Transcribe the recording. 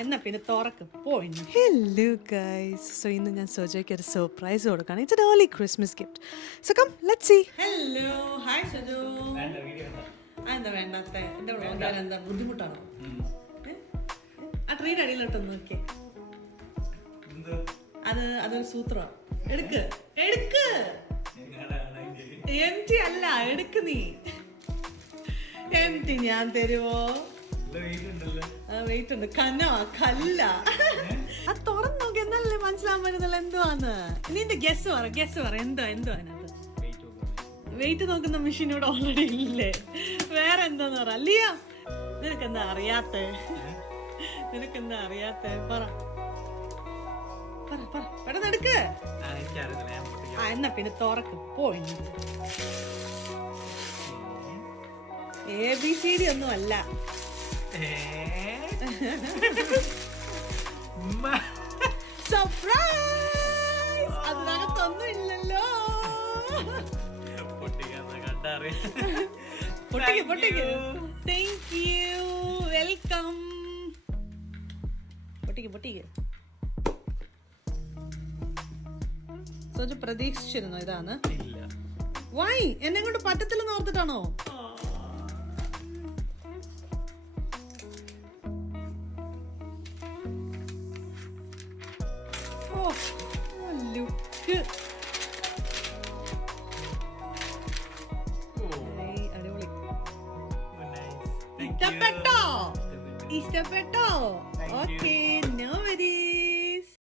എന്നാ പിന്നെ തുറക്ക് പോയി. ഹലോ ഗൈസ്, സോ ഇന്ന് ഞാൻ സോജയ്ക്ക് ഒരു സർപ്രൈസ് കൊടുക്കുകയാണ്. It's an early Christmas gift. So come let's see. Hello, hi Saju. എന്താ വേണ്ടാത്ത എന്താ വ്ളോഗാൻ എന്താ ബുദ്ധിമുട്ടാണോ? ആ ട്രീയുടെ അടിയിലോട്ടൊന്ന് നോക്കിയേ. അതൊരു സൂത്രമാണ്. എടുക്ക് എടുക്ക്. എംറ്റി അല്ല, എടുക്ക് നീ. എംറ്റി ഞാൻ തരുവോ? വെയിറ്റ് ഉണ്ട്. കല്ല അത് തുറന്നു നോക്കി എന്നല്ലേ മനസ്സിലാൻ പറ്റുന്നില്ല എന്തുവാന്ന്. ഇനി എന്റെ ഗസ് പറ എന്തോ അതിനകത്ത്. വെയിറ്റ് നോക്കുന്ന മെഷീൻ ഇവിടെ ഓൾറെഡി ഇല്ലേ? വേറെ എന്താന്ന് പറ. അല്ലയ നിനക്കെന്താ അറിയാത്ത പറ പെട്ടെന്ന് എടുക്ക്. എന്നാ പിന്നെ തുറക്ക് പോയി. ABCD ഒന്നും അല്ല. സർപ്രൈസ്! അതിനകത്തൊന്നും ഇല്ലല്ലോ. പൊട്ടിക്ക്. Thank you, welcome. പൊട്ടിക്ക്. സോജു പ്രതീക്ഷിച്ചിരുന്നോ ഇതാണ്? വൈ എന്നെ കൊണ്ട് പറ്റത്തില്ലെന്ന് ഓർത്തിട്ടാണോ? ഇഷ്ടപ്പെട്ടോ? ഓക്കേ.